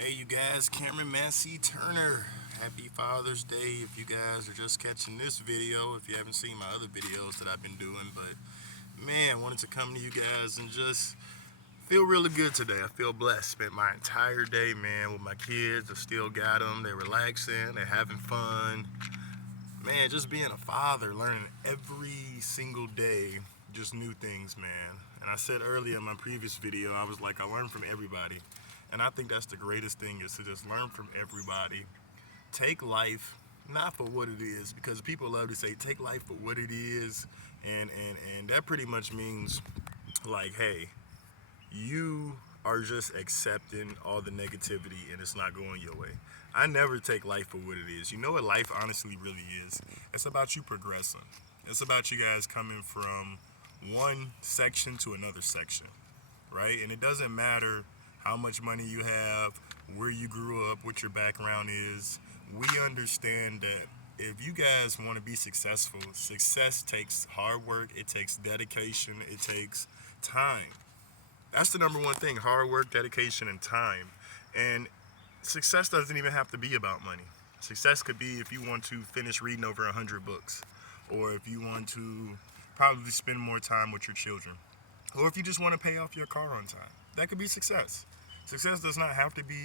Hey, you guys, Cameron Massey-Turner. Happy Father's Day if you guys are just catching this video, if you haven't seen my other videos that I've been doing. But man, wanted to come to you guys and just feel really good today. I feel blessed. Spent my entire day, man, with my kids. I still got them. They're relaxing. They're having fun. Man, just being a father, learning every single day just new things, man. And I said earlier in my previous video, I was like, I learn from everybody. And I think that's the greatest thing is to just learn from everybody. Take life not for what it is, because people love to say take life for what it is, and that pretty much means like, hey, you are just accepting all the negativity and it's not going your way. I never take life for what it is. You know what life honestly really is? It's about you progressing. It's about you guys coming from one section to another section, right? And it doesn't matter how much money you have, where you grew up, what your background is. We understand that if you guys want to be successful, success takes hard work, it takes dedication, it takes time. That's the number one thing: hard work, dedication, and time. And success doesn't even have to be about money. Success could be if you want to finish reading over 100 books, or if you want to probably spend more time with your children, or if you just want to pay off your car on time. That could be success. Success does not have to be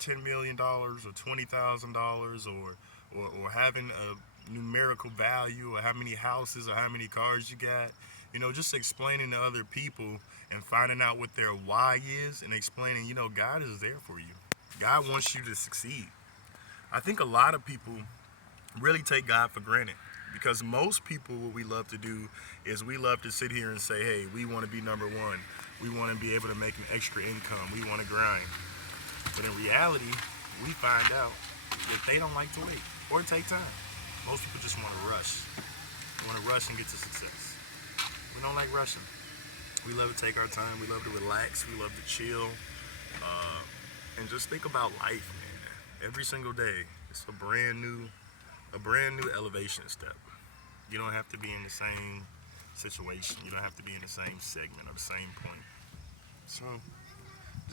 $10 million or $20,000 or having a numerical value or how many houses or how many cars you got. You know, just explaining to other people and finding out what their why is and explaining, God is there for you. God wants you to succeed. I think a lot of people really take God for granted, because most people, what we love to do is we love to sit here and say, hey, we want to be number one. We want to be able to make an extra income. We want to grind. But in reality, we find out that they don't like to wait or take time. Most people just want to rush. They want to rush and get to success. We don't like rushing. We love to take our time. We love to relax. We love to chill. And just think about life, man. Every single day, it's a brand new elevation step. You don't have to be in the same situation. You don't have to be in the same segment or the same point. So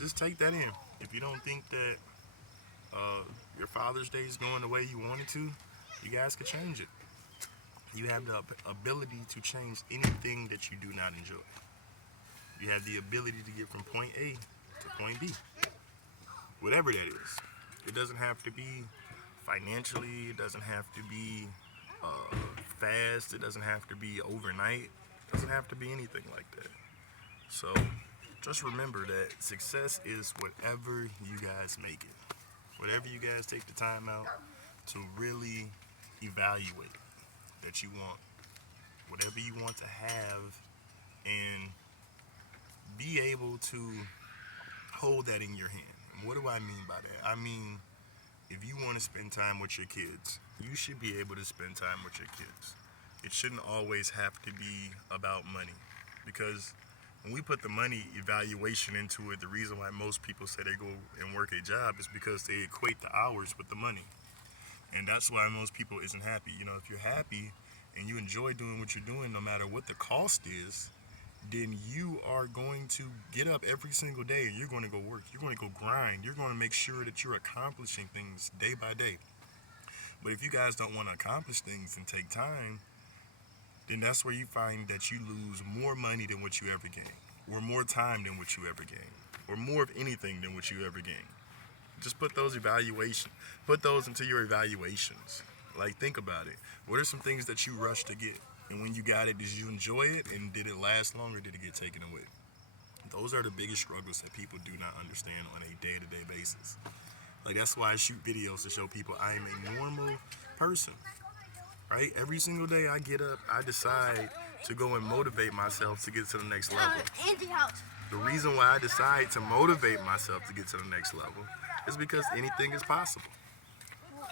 just take that in. If you don't think that your Father's Day is going the way you want it to, you guys could change it. You have the ability to change anything that you do not enjoy. You have the ability to get from point A to point B, whatever that is. It doesn't have to be financially. It doesn't have to be fast. It doesn't have to be overnight. It doesn't have to be anything like that. So just remember that success is whatever you guys make it. Whatever you guys take the time out to really evaluate that you want. Whatever you want to have, and be able to hold that in your hand. And what do I mean by that? I mean, if you want to spend time with your kids, you should be able to spend time with your kids. It shouldn't always have to be about money, because when we put the money evaluation into it, the reason why most people say they go and work a job is because they equate the hours with the money. And that's why most people isn't happy. If you're happy and you enjoy doing what you're doing, no matter what the cost is, then you are going to get up every single day and you're going to go work. You're going to go grind. You're going to make sure that you're accomplishing things day by day. But if you guys don't want to accomplish things and take time, then that's where you find that you lose more money than what you ever gain, or more time than what you ever gain, or more of anything than what you ever gain. Just put those into your evaluations. Like, think about it. What are some things that you rushed to get? And when you got it, did you enjoy it? And did it last long, or did it get taken away? Those are the biggest struggles that people do not understand on a day-to-day basis. Like, that's why I shoot videos to show people I am a normal person, right? Every single day I get up, I decide to go and motivate myself to get to the next level. The reason why I decide to motivate myself to get to the next level is because anything is possible.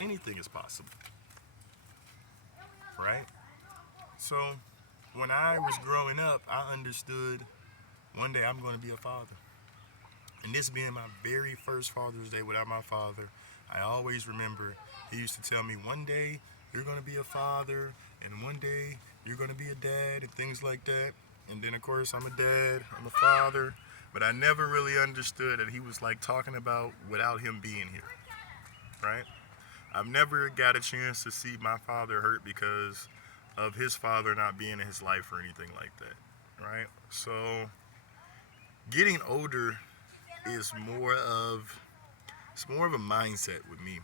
Anything is possible, right? So when I was growing up, I understood one day I'm going to be a father. And this being my very first Father's Day without my father, I always remember he used to tell me, one day you're going to be a father, and one day you're going to be a dad, and things like that. And then, of course, I'm a dad, I'm a father, But I never really understood that he was like talking about without him being here, right? I've never got a chance to see my father hurt because of his father not being in his life or anything like that, right? So getting older is more of a mindset with me.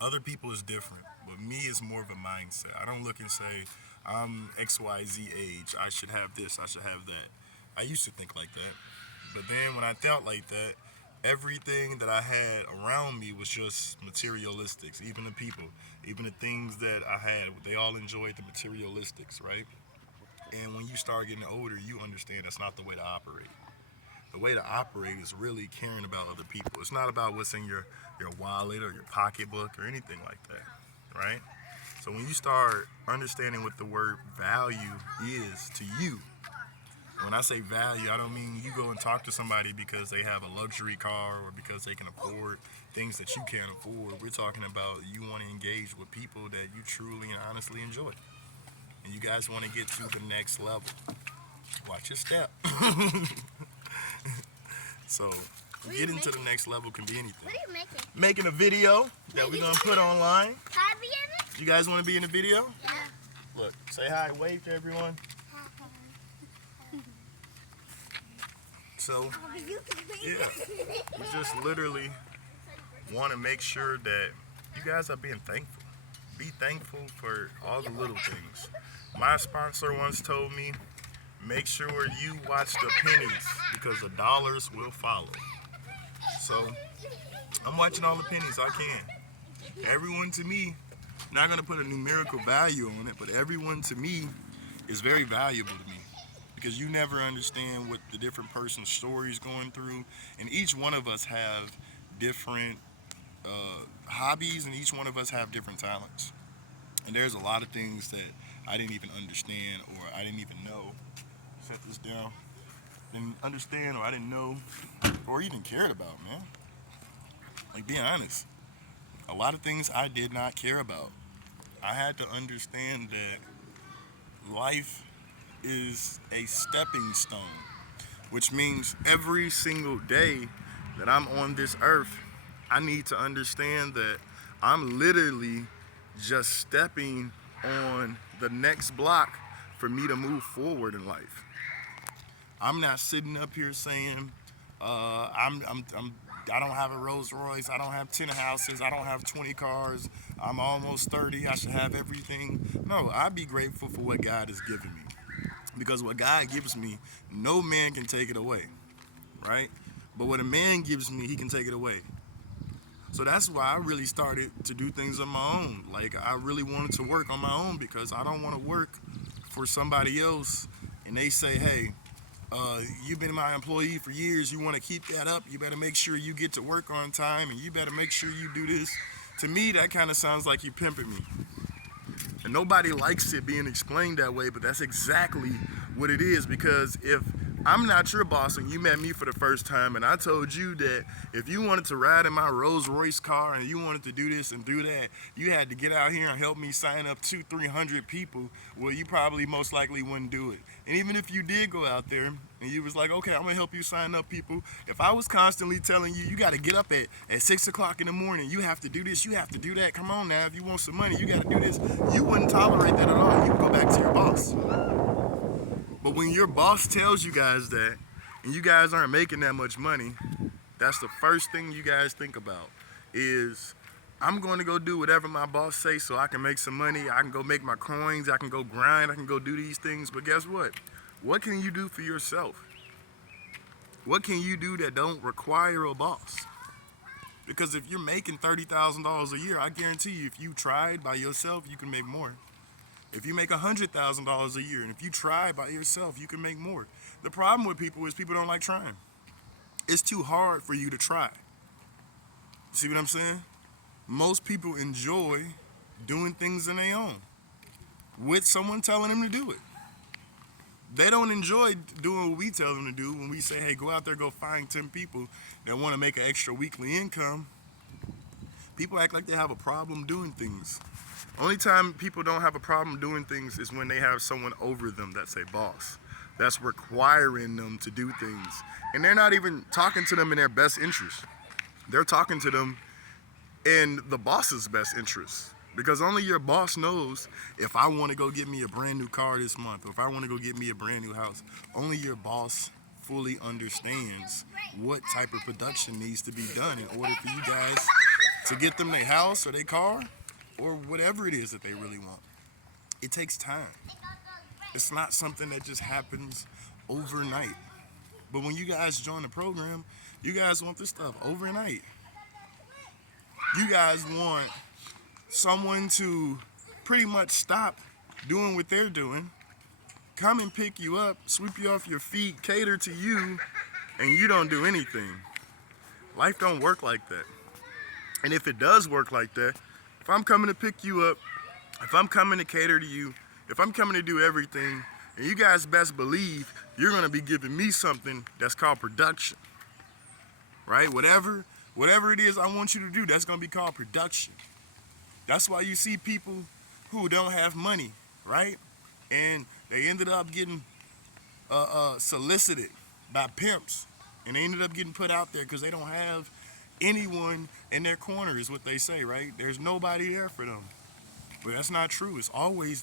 Other people is different, but me is more of a mindset. I don't look and say I'm XYZ age, I should have this, I should have that. I used to think like that, but then when I felt like that, everything that I had around me was just materialistics. Even the people, even the things that I had, they all enjoyed the materialistics, right? And when you start getting older, you understand that's not the way to operate. The way to operate is really caring about other people. It's not about what's in your wallet or your pocketbook or anything like that, right? So when you start understanding what the word value is to you, when I say value, I don't mean you go and talk to somebody because they have a luxury car or because they can afford things that you can't afford. We're talking about you want to engage with people that you truly and honestly enjoy. And you guys want to get to the next level. Watch your step. So getting to the next level can be anything. What are you making? Making a video that we're going to put online. Can I be in it? You guys want to be in the video? Yeah. Look, say hi, wave to everyone. So, yeah, we just literally want to make sure that you guys are being thankful. Be thankful for all the little things. My sponsor once told me, make sure you watch the pennies because the dollars will follow. So, I'm watching all the pennies I can. Everyone to me, not going to put a numerical value on it, but everyone to me is very valuable to me. Because you never understand what the different person's story is going through. And each one of us have different hobbies, and each one of us have different talents. And there's a lot of things that I didn't even understand or I didn't even know. Set this down. Didn't understand or I didn't know or even cared about, man. Like, being honest. A lot of things I did not care about. I had to understand that life is a stepping stone, which means every single day that I'm on this earth, I need to understand that I'm literally just stepping on the next block for me to move forward in life. I'm not sitting up here saying I don't have a Rolls Royce, I don't have 10 houses, I don't have 20 cars, I'm almost 30, I should have everything. No, I'd be grateful for what God has given me. Because what God gives me, no man can take it away, right? But what a man gives me, he can take it away. So that's why I really started to do things on my own. Like, I really wanted to work on my own because I don't want to work for somebody else and they say, hey, you've been my employee for years, you want to keep that up, you better make sure you get to work on time and you better make sure you do this. To me, that kind of sounds like you pimping me. And nobody likes it being explained that way, but that's exactly what it is. Because if I'm not your boss and you met me for the first time and I told you that if you wanted to ride in my Rolls Royce car and you wanted to do this and do that, you had to get out here and help me sign up 200-300 people, well, you probably most likely wouldn't do it. And even if you did go out there and you was like, okay, I'm gonna help you sign up people, if I was constantly telling you, you gotta get up at 6 o'clock in the morning, you have to do this, you have to do that, come on now, if you want some money, you gotta do this, you wouldn't tolerate that at all. You would go back to your boss. But when your boss tells you guys that, and you guys aren't making that much money, that's the first thing you guys think about is, I'm going to go do whatever my boss says so I can make some money, I can go make my coins, I can go grind, I can go do these things. But guess what? What can you do for yourself? What can you do that don't require a boss? Because if you're making $30,000 a year, I guarantee you, if you tried by yourself, you can make more. If you make $100,000 a year, and if you try by yourself, you can make more. The problem with people is people don't like trying. It's too hard for you to try. See what I'm saying? Most people enjoy doing things on their own with someone telling them to do it. They don't enjoy doing what we tell them to do when we say, hey, go out there, go find 10 people that want to make an extra weekly income. People act like they have a problem doing things. Only time people don't have a problem doing things is when they have someone over them that's a boss. that's requiring them to do things. And they're not even talking to them in their best interest. They're talking to them in the boss's best interest. Because only your boss knows if I want to go get me a brand new car this month, or if I want to go get me a brand new house. Only your boss fully understands what type of production needs to be done in order for you guys to get them their house or their car or whatever it is that they really want. It takes time. It's not something that just happens overnight. But when you guys join the program, you guys want this stuff overnight. You guys want someone to pretty much stop doing what they're doing, come and pick you up, sweep you off your feet, cater to you, and you don't do anything. Life don't work like that. And if it does work like that, if I'm coming to pick you up, if I'm coming to cater to you, if I'm coming to do everything, and you guys best believe you're gonna be giving me something that's called production, right? Whatever it is I want you to do, that's gonna be called production. That's why you see people who don't have money, right? And they ended up getting solicited by pimps, and they ended up getting put out there because they don't have anyone in their corner, is what they say, right? There's nobody there for them. But that's not true. It's always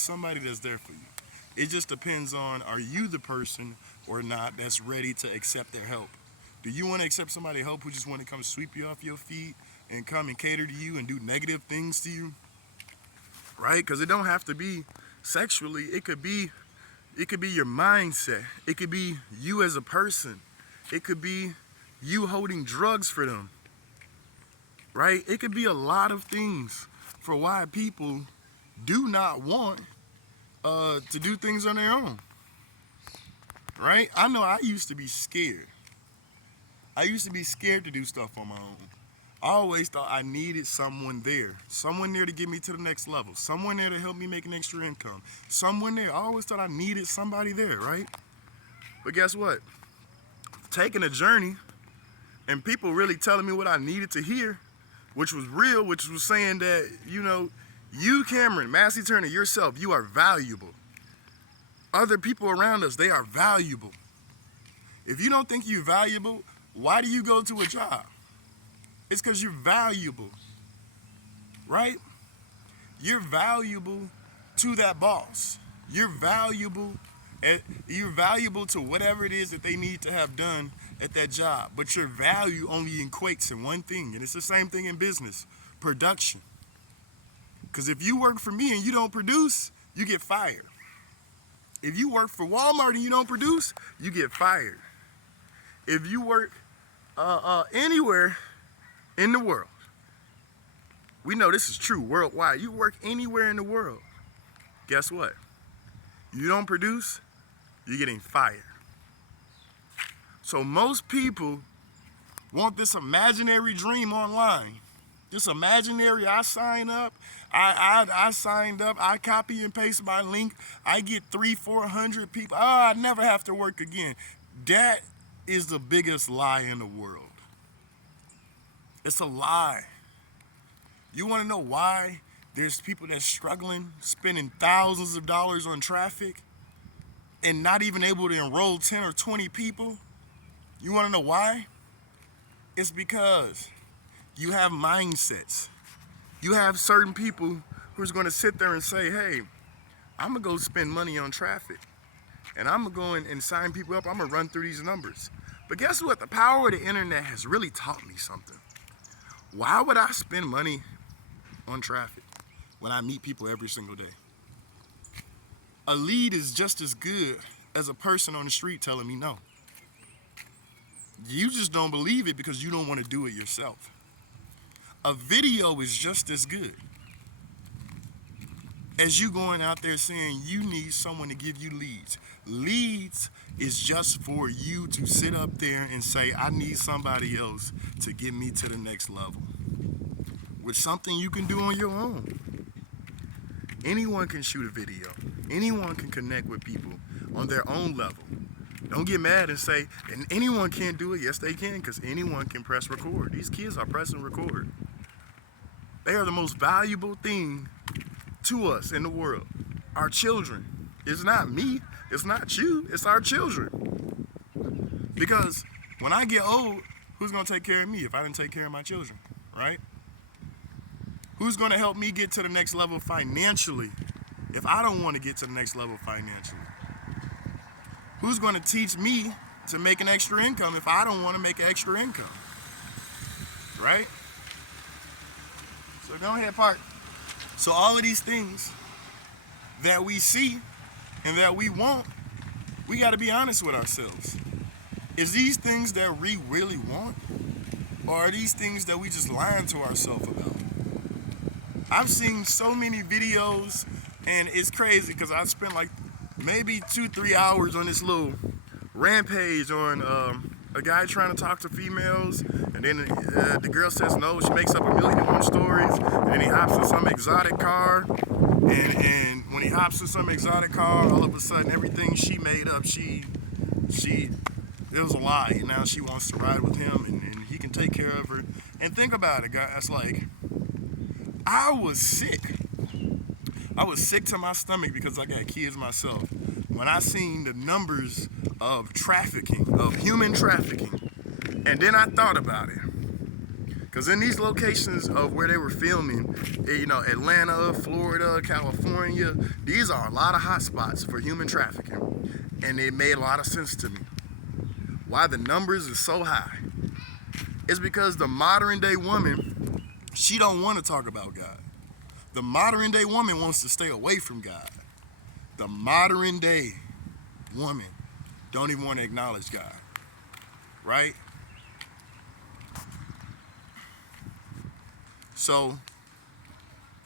somebody that's there for you. It just depends on, are you the person or not that's ready to accept their help? Do you want to accept somebody's help who just want to come sweep you off your feet and come and cater to you and do negative things to you? Right? Because it don't have to be sexually. It could be your mindset. It could be you as a person. It could be you holding drugs for them. Right? It could be a lot of things for why people do not want to do things on their own. Right? I know I used to be scared. I used to be scared to do stuff on my own. I always thought I needed someone there to get me to the next level, someone there to help me make an extra income, someone there. I always thought I needed somebody there, right? But guess what? Taking a journey and people really telling me what I needed to hear, which was real, which was saying that, you, Cameron, Massey-Turner, yourself, you are valuable. Other people around us, they are valuable. If you don't think you're valuable, why do you go to a job? It's because you're valuable, right? You're valuable to that boss. You're valuable to whatever it is that they need to have done at that job. But your value only equates in one thing, and it's the same thing in business: production. Because if you work for me and you don't produce, you get fired. If you work for Walmart and you don't produce, you get fired. If you work anywhere in the world, we know this is true worldwide. You work anywhere in the world, guess what? You don't produce, you're getting fired. So most people want this imaginary dream online. This imaginary, I sign up, I signed up, I copy and paste my link, I get 300-400 people, I never have to work again. That is the biggest lie in the world. It's a lie. You want to know why there's people that's struggling, spending thousands of dollars on traffic and not even able to enroll 10 or 20 people? You want to know why? It's because you have mindsets. You have certain people who's going to sit there and say, hey, I'm going to go spend money on traffic, and I'm going to go in and sign people up. I'm going to run through these numbers. But guess what? The power of the internet has really taught me something. Why would I spend money on traffic when I meet people every single day? A lead is just as good as a person on the street telling me no. You just don't believe it because you don't want to do it yourself. A video is just as good as you going out there saying you need someone to give you leads. Leads is just for you to sit up there and say, I need somebody else to get me to the next level. With something you can do on your own. Anyone can shoot a video. Anyone can connect with people on their own level. Don't get mad and say, and anyone can't do it. Yes, they can, because anyone can press record. These kids are pressing record. They are the most valuable thing to us in the world. Our children. It's not me. It's not you, it's our children. Because when I get old, who's gonna take care of me if I didn't take care of my children, right? Who's gonna help me get to the next level financially if I don't want to get to the next level financially? Who's gonna teach me to make an extra income if I don't want to make an extra income, right? So go ahead, park. So all of these things that we see and that we want, we got to be honest with ourselves. Is these things that we really want, or are these things that we just lying to ourselves about? I've seen so many videos, and it's crazy because I spent like maybe 2-3 hours on this little rampage on a guy trying to talk to females, and then the girl says no. She makes up 1,000,001 stories, and then he hops in some exotic car, and when he hops in some exotic car, all of a sudden everything she made up, it was a lie, and now she wants to ride with him, and he can take care of her. And think about it, guys. Like, I was sick. I was sick to my stomach because I got kids myself. When I seen the numbers of trafficking, of human trafficking, and then I thought about it. Because in these locations of where they were filming, you know, Atlanta, Florida, California, these are a lot of hot spots for human trafficking. And it made a lot of sense to me. Why the numbers are so high? It's because the modern day woman, she don't want to talk about God. The modern day woman wants to stay away from God. The modern day woman don't even want to acknowledge God, right? So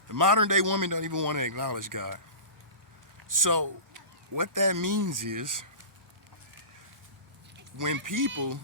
the modern day woman don't even want to acknowledge God. So what that means is when people